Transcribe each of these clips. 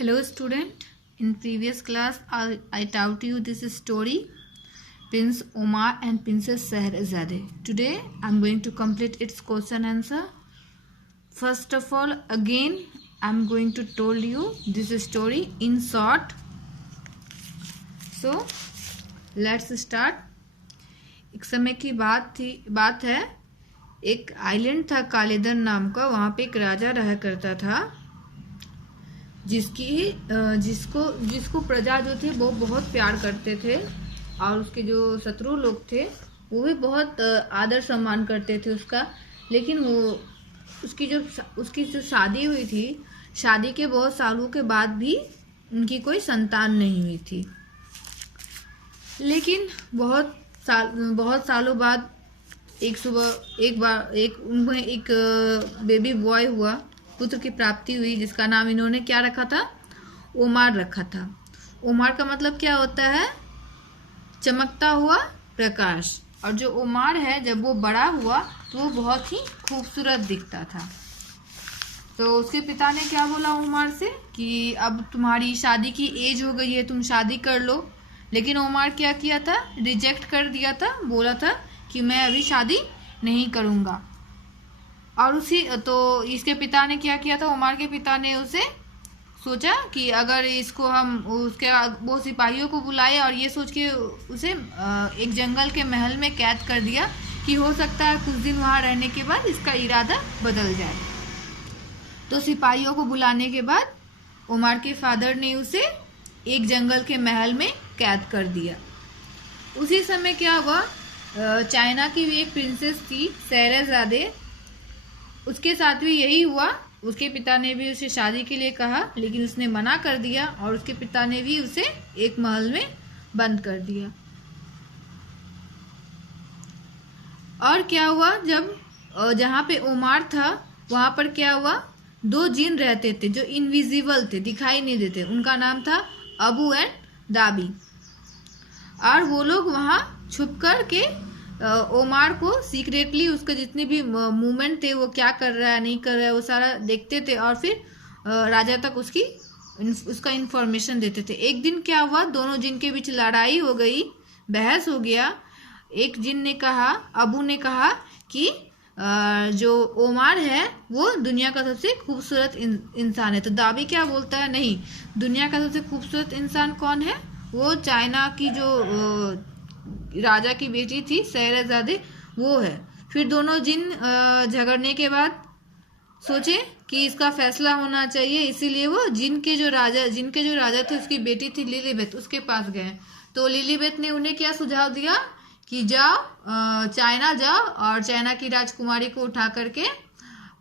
Hello student, in previous class I taught you this story Prince Omar and Princess Scheherazade. Today I am going to complete its question answer. First of all, again I am going to tell you this story in short. So let's start. एक समय की बात है, एक island था कालेदन नाम का। वहाँ पे एक राजा रहा करता था जिसको प्रजा जो थे वो बहुत प्यार करते थे और उसके जो शत्रु लोग थे वो भी बहुत आदर सम्मान करते थे उसका। लेकिन उसकी जो शादी हुई थी, शादी के बहुत सालों के बाद भी उनकी कोई संतान नहीं हुई थी। लेकिन बहुत सालों बाद उनमें एक बेबी बॉय हुआ, पुत्र की प्राप्ति हुई, जिसका नाम इन्होंने क्या रखा था? ओमार रखा था। ओमार का मतलब क्या होता है? चमकता हुआ प्रकाश। और जो ओमार है, जब वो बड़ा हुआ तो वो बहुत ही खूबसूरत दिखता था। तो उसके पिता ने क्या बोला ओमार से कि अब तुम्हारी शादी की एज हो गई है, तुम शादी कर लो। लेकिन ओमार क्या किया था? रिजेक्ट कर दिया था, बोला था कि मैं अभी शादी नहीं करूँगा। और इसके पिता ने क्या किया था? ओमार के पिता ने उसे सोचा कि अगर इसको हम वो सिपाहियों को बुलाए और ये सोच के उसे एक जंगल के महल में कैद कर दिया कि हो सकता है कुछ दिन वहाँ रहने के बाद इसका इरादा बदल जाए। तो सिपाहियों को बुलाने के बाद ओमार के फादर ने उसे एक जंगल के महल में कैद कर दिया। उसी समय क्या हुआ, चाइना की भी एक प्रिंसेस थी शेहरज़ादे, उसके साथ भी यही हुआ। उसके पिता ने भी उसे शादी के लिए कहा, लेकिन उसने मना कर दिया और उसके पिता ने भी उसे एक महल में बंद कर दिया। और क्या हुआ, जब जहाँ पे ओमार था वहाँ पर क्या हुआ, दो जिन रहते थे जो इनविजिबल थे, दिखाई नहीं देते। उनका नाम था अबू एंड दाबी। और वो लोग वहाँ छुप कर के ओमार को सीक्रेटली उसके जितने भी मूवमेंट थे, वो क्या कर रहा है नहीं कर रहा है, वो सारा देखते थे और फिर राजा तक उसका इन्फॉर्मेशन देते थे। एक दिन क्या हुआ, दोनों जिन के बीच लड़ाई हो गई, बहस हो गया। एक जिन ने कहा, अबू ने कहा कि जो ओमार है वो दुनिया का सबसे खूबसूरत इंसान है। तो दाबी क्या बोलता है, नहीं, दुनिया का सबसे खूबसूरत इंसान कौन है? वो चाइना की जो राजा की बेटी थी शेहरज़ादे, वो है। फिर दोनों जिन झगड़ने के बाद सोचे कि इसका फैसला होना चाहिए, इसीलिए वो जिनके जो राजा थे, उसकी बेटी थी लिलीबेथ, उसके पास गए। तो लिलीबेथ ने उन्हें क्या सुझाव दिया कि जाओ चाइना जाओ और चाइना की राजकुमारी को उठा करके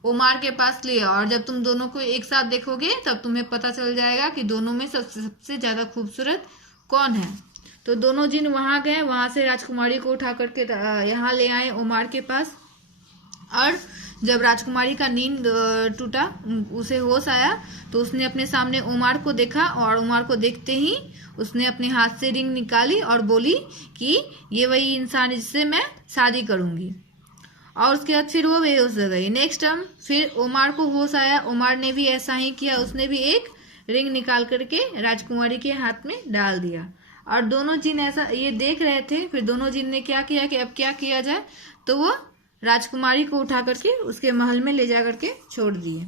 ओमार के पास ले आओ, और जब तुम दोनों को एक साथ देखोगे तब तुम्हें पता चल जाएगा कि दोनों में सबसे ज़्यादा खूबसूरत कौन है। तो दोनों जिन वहाँ गए, वहाँ से राजकुमारी को उठा करके यहाँ ले आए ओमार के पास। और जब राजकुमारी का नींद टूटा, उसे होश आया, तो उसने अपने सामने ओमार को देखा और ओमार को देखते ही उसने अपने हाथ से रिंग निकाली और बोली कि ये वही इंसान है जिससे मैं शादी करूँगी। और उसके बाद फिर वो बेहोश हो गई। नेक्स्ट टाइम फिर ओमार को होश आया, ओमार ने भी ऐसा ही किया, उसने भी एक रिंग निकाल करके राजकुमारी के हाथ में डाल दिया। और दोनों जिन ऐसा ये देख रहे थे। फिर दोनों जिन ने क्या किया कि अब क्या किया जाए, तो वो राजकुमारी को उठा करके उसके महल में ले जा करके छोड़ दिए।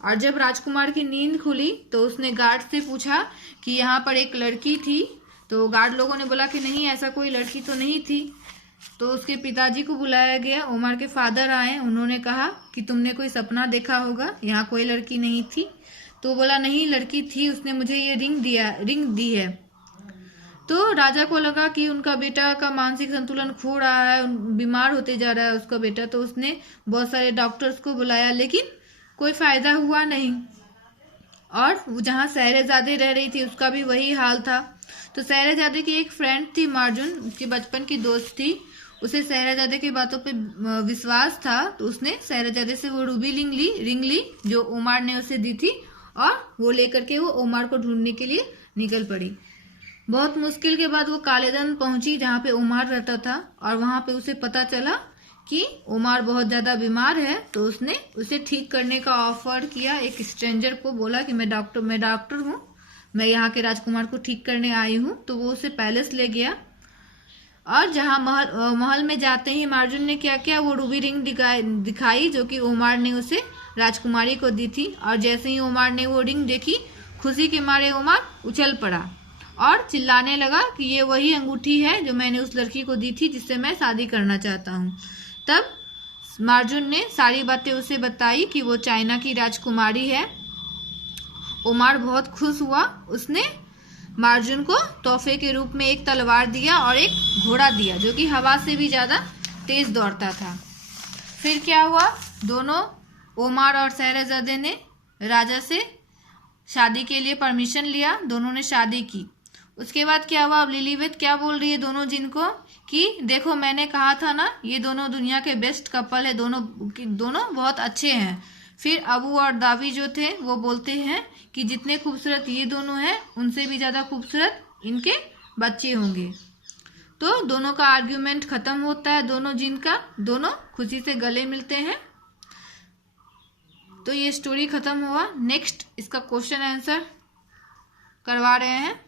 और जब राजकुमार की नींद खुली तो उसने गार्ड से पूछा कि यहाँ पर एक लड़की थी। तो गार्ड लोगों ने बोला कि नहीं, ऐसा कोई लड़की तो नहीं थी। तो उसके पिताजी को बुलाया गया, ओमार के फादर आए, उन्होंने कहा कि तुमने कोई सपना देखा होगा, यहाँ कोई लड़की नहीं थी। तो बोला नहीं, लड़की थी, उसने मुझे ये रिंग दी है। तो राजा को लगा कि उनका बेटा का मानसिक संतुलन खो रहा है, बीमार होते जा रहा है उसका बेटा। तो उसने बहुत सारे डॉक्टर्स को बुलाया, लेकिन कोई फायदा हुआ नहीं। और जहाँ शेहरज़ादे रह रही थी उसका भी वही हाल था। तो शेहरज़ादे की एक फ्रेंड थी मार्जुन, उसकी बचपन की दोस्त थी। उसे शेहरज़ादे की बातों पे विश्वास था, तो उसने शेहरज़ादे से वो रूबी रिंग ली जो ओमार ने उसे दी थी, और वो लेकर के वो ओमार को ढूंढने के लिए निकल पड़ी। बहुत मुश्किल के बाद वो कालेदन पहुंची जहाँ पे ओमार रहता था, और वहाँ पे उसे पता चला कि उमर बहुत ज़्यादा बीमार है, तो उसने उसे ठीक करने का ऑफर किया। एक स्ट्रेंजर को बोला कि मैं डॉक्टर हूँ, मैं यहाँ के राजकुमार को ठीक करने आई हूँ। तो वो उसे पैलेस ले गया और जहाँ महल में जाते ही मार्जुन ने क्या किया, वो रूबी रिंग दिखाई जो कि उमर ने उसे राजकुमारी को दी थी। और जैसे ही उमर ने वो रिंग देखी, खुशी के मारे उमर उछल पड़ा और चिल्लाने लगा कि ये वही अंगूठी है जो मैंने उस लड़की को दी थी जिससे मैं शादी करना चाहता हूँ। तब मार्जुन ने सारी बातें उसे बताई कि वो चाइना की राजकुमारी है। उमर बहुत खुश हुआ। उसने मार्जुन को तोहफे के रूप में एक तलवार दिया और एक घोड़ा दिया जो कि हवा से भी ज़्यादा तेज दौड़ता था। फिर क्या हुआ, दोनों उमर और शहरजादे ने राजा से शादी के लिए परमिशन लिया। दोनों ने शादी की। उसके बाद क्या हुआ, अब लिलीबेथ क्या बोल रही है दोनों जिन को कि देखो मैंने कहा था ना, ये दोनों दुनिया के बेस्ट कपल है, दोनों बहुत अच्छे हैं। फिर अबू और दावी जो थे वो बोलते हैं कि जितने खूबसूरत ये दोनों हैं उनसे भी ज़्यादा खूबसूरत इनके बच्चे होंगे। तो दोनों का आर्ग्यूमेंट खत्म होता है, दोनों जिनका, दोनों खुशी से गले मिलते हैं। तो ये स्टोरी खत्म हुआ। नेक्स्ट इसका क्वेश्चन आंसर करवा रहे हैं।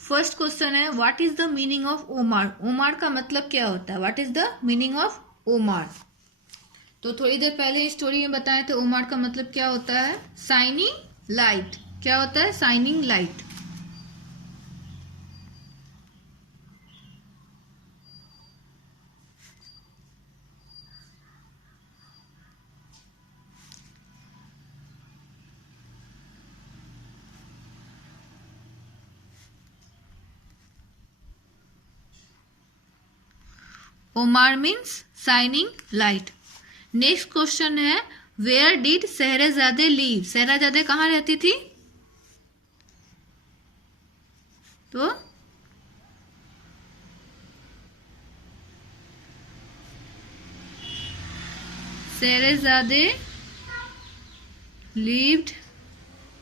फर्स्ट क्वेश्चन है, what is the meaning of Omar? Omar का मतलब क्या होता है? What is the meaning of Omar? तो थोड़ी देर पहले स्टोरी में बताए थे ओमार का मतलब क्या होता है, शाइनिंग लाइट। क्या होता है? Shining light. Omar means shining light. Next question है, वेयर डिड शहरजादे लीव? शहरजादे कहाँ रहती थी? तो Shehrazade lived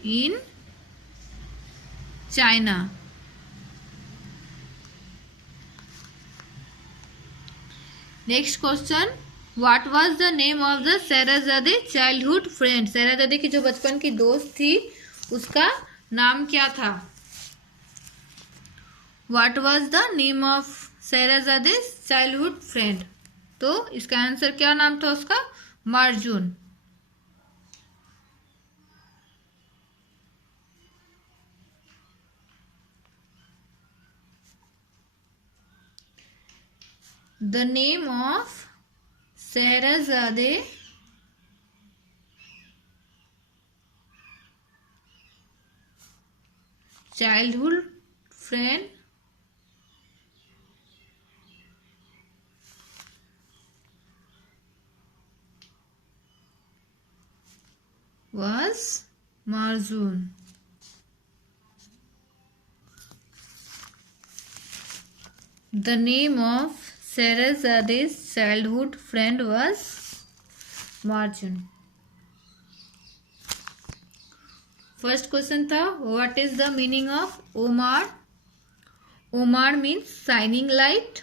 in China. Next question, what was the name of the Shehrazade childhood friend? शहरजादे की जो बचपन की दोस्त थी उसका नाम क्या था? What was the name of Shehrazade childhood friend? तो इसका आंसर क्या नाम था उसका? Marjun. The name of Shehrazade childhood friend was Marjun. The name of Shehrazade's childhood friend was Marjun. First question था, what is the meaning of Omar? Omar means shining light.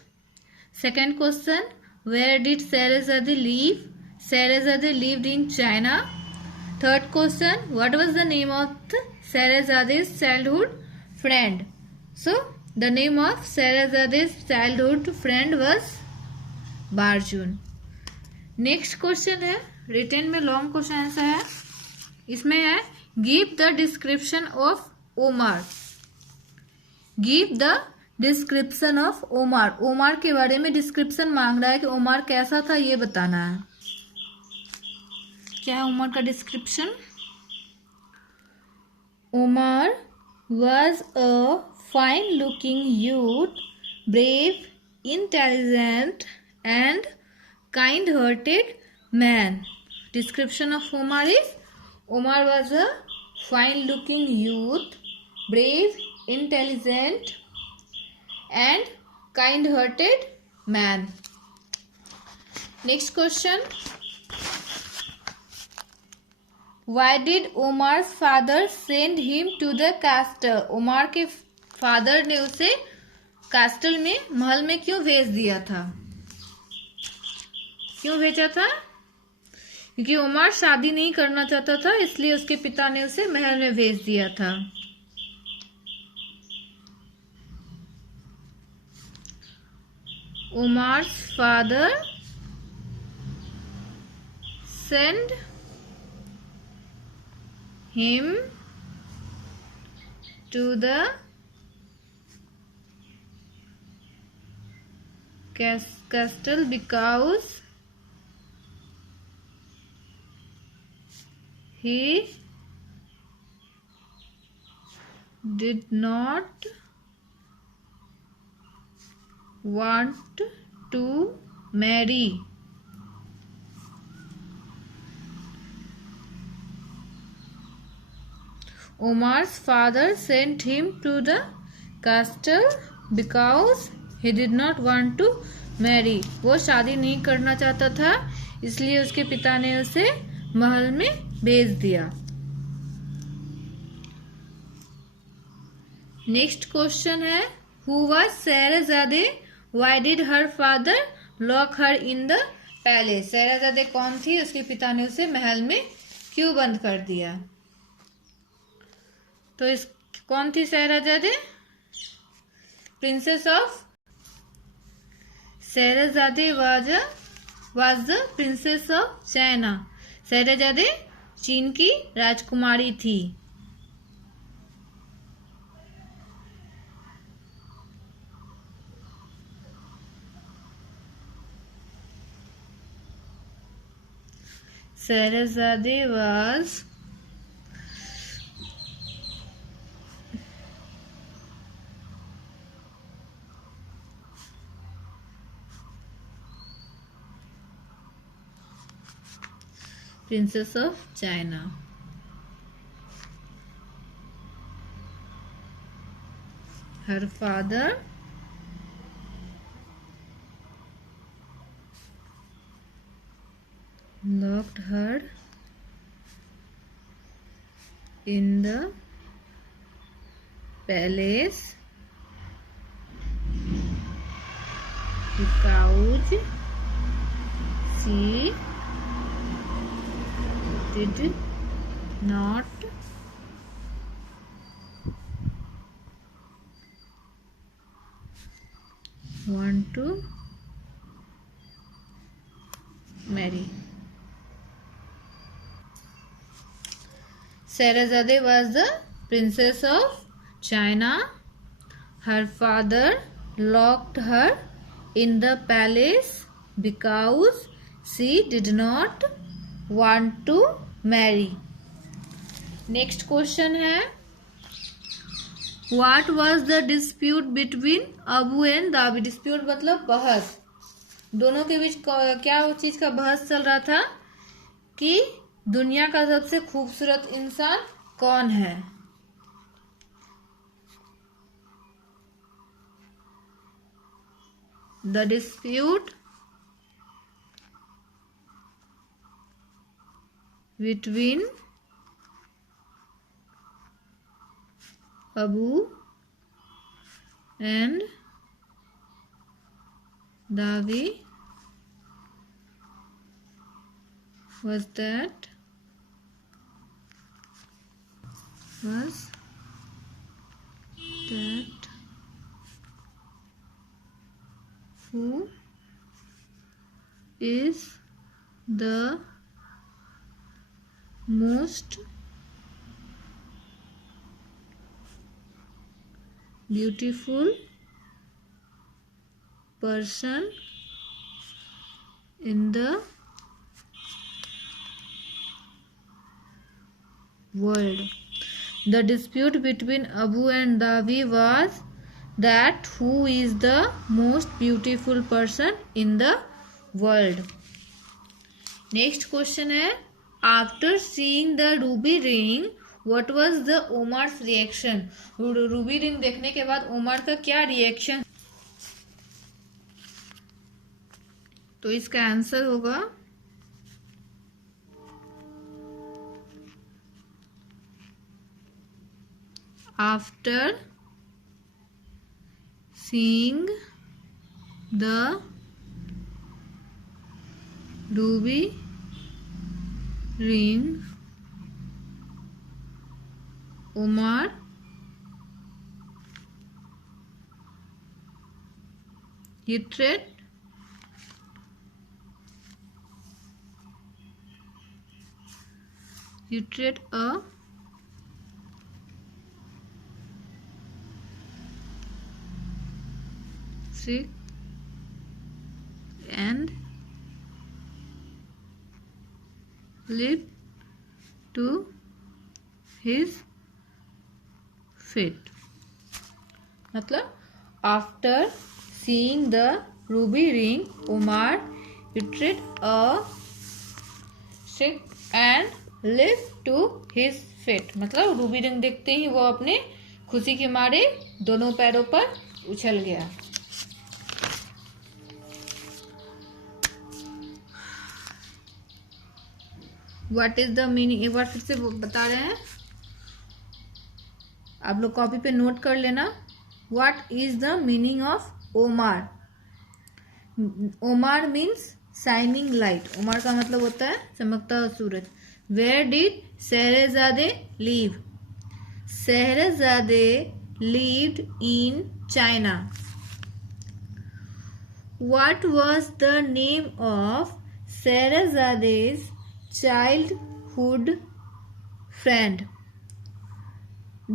Second question, where did शहरजादे live? Shehrazade lived in China. Third question, what was the name of Shehrazade's childhood friend? So the name of Shehrazade's childhood friend was Marjun. Next question है, written में long question answer है। इसमें है, give the description of Omar. Give the description of Omar. Omar के बारे में description मांग रहा है कि ओमार कैसा था, ये बताना है। क्या है ओमार का description? Omar was a fine-looking youth, brave, intelligent, and kind-hearted man. Description of Omar is, Omar was a fine-looking youth, brave, intelligent, and kind-hearted man. Next question. Why did Omar's father send him to the castle? Omar के father ने उसे कास्टल में, महल में क्यों भेज दिया था? क्यों भेजा था? क्योंकि उमर शादी नहीं करना चाहता था, इसलिए उसके पिता ने उसे महल में भेज दिया था। Umar's father sent him to the castle because he did not want to marry. Omar's father sent him to the castle because he did not want to marry. वो शादी नहीं करना चाहता था, इसलिए उसके पिता ने उसे महल में भेज दिया। नेक्स्ट क्वेश्चन है, who was Shehrazade, why did her father lock her in the palace? Shehrazade कौन थी? उसके पिता ने उसे महल में क्यों बंद कर दिया? तो इस कौन थी Shehrazade? Princess of Shehrazade was the princess of China. Shehrazade चीन की राजकुमारी थी। Shehrazade was Princess of China. Her father locked her in the palace because she did not want to marry. Shahrazade was the princess of China. Her father locked her in the palace because she did not want to marry. Next question है, what was the dispute between Abu and Davi? Dispute मतलब बहस। दोनों के बीच क्या चीज का बहस चल रहा था कि दुनिया का सबसे खूबसूरत इंसान कौन है? The dispute between Abu and Davi was that who is the most beautiful person in the world. The dispute between Abu and Davi was that who is the most beautiful person in the world. Next question है, after seeing the ruby ring What was the Omar's reaction? Ruby ring देखने के बाद उमर का क्या reaction? तो इसका answer होगा after seeing the ruby ring, Omar uttered a sick and lived to his fate. मतलब after seeing the ruby ring, Omar uttered a sick and lived to his fate. मतलब रूबी रिंग देखते ही वो अपने खुशी के मारे दोनों पैरों पर उछल गया. व्हाट इज द मीनिंग, एक बार फिर से बता रहे हैं, आप लोग कॉपी पे नोट कर लेना. What is the meaning of Omar. Omar means shining light. Omar का मतलब होता है चमकता हुआ सूरज. Where did शहरजादे live. Shahrazade lived in China. What was the name of Shahrazade's childhood friend?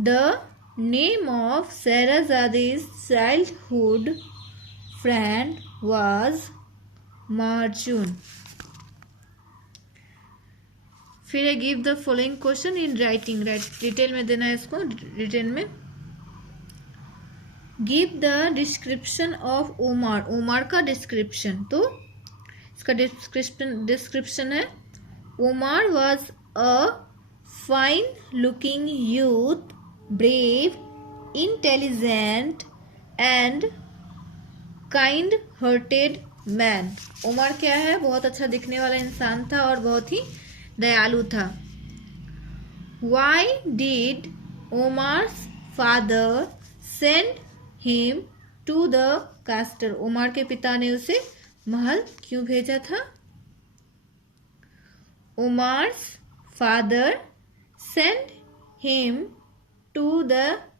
The name of Shahrazade's childhood friend was Marjun. फिर I give the following question in writing. Detail में देना है इसको, written में. Give the description of Omar. Omar का description. तो इसका description है, Omar was a fine looking youth, brave, intelligent and kind hearted man. Omar क्या है, बहुत अच्छा दिखने वाला इंसान था और बहुत ही दयालु था. Why did Omar's father send him to the castle. Omar के पिता ने उसे महल क्यों भेजा था. Omar's father send him to the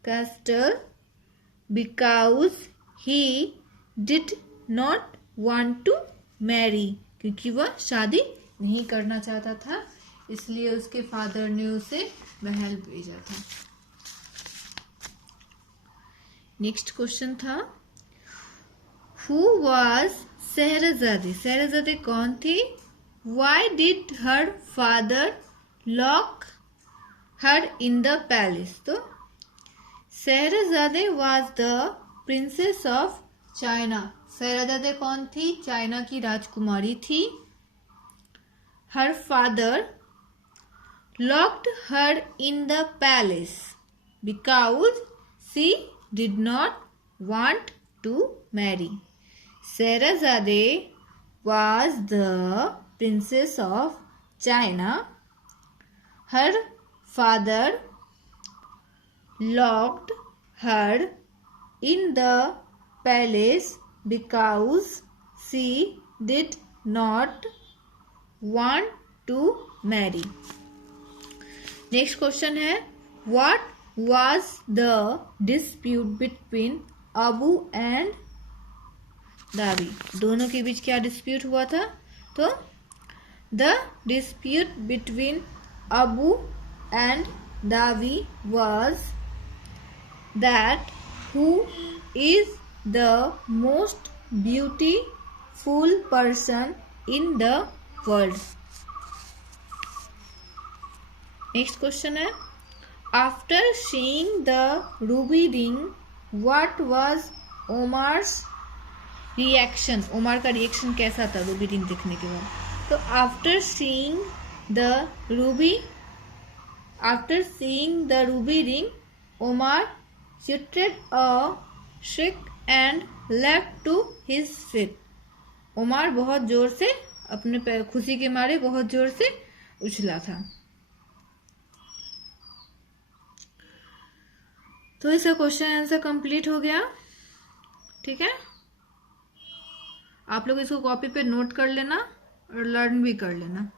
castle because he did not want to marry. क्योंकि वह शादी नहीं करना चाहता था, इसलिए उसके फादर ने उसे महल भेजा था. नेक्स्ट क्वेश्चन था, हु वाज शहरजादी. शहरजादी कौन थी. Why did her father lock her in the palace. तो Shahrazade was the princess of China. Shahrazade कौन थी, चाइना की राजकुमारी थी. Her father locked her in the palace because she did not want to marry. Shahrazade was the princess of China. Her father locked her in the palace because she did not want to marry. Next question है, what was the dispute between Abu and दावी. दोनों के बीच क्या dispute हुआ था. तो the dispute between Abu and दावी was that who is the most beautiful person in the world. Next question है, after seeing the ruby ring what was Omar's reaction. Omar का रिएक्शन कैसा था रूबी रिंग देखने के बाद. तो after seeing the ruby ring Omar uttered a shriek and leapt to his feet. Omar बहुत जोर से अपने खुशी के मारे बहुत जोर से उछला था. तो इसका क्वेश्चन आंसर कंप्लीट हो गया. ठीक है, आप लोग इसको कॉपी पे नोट कर लेना और लर्न भी कर लेना।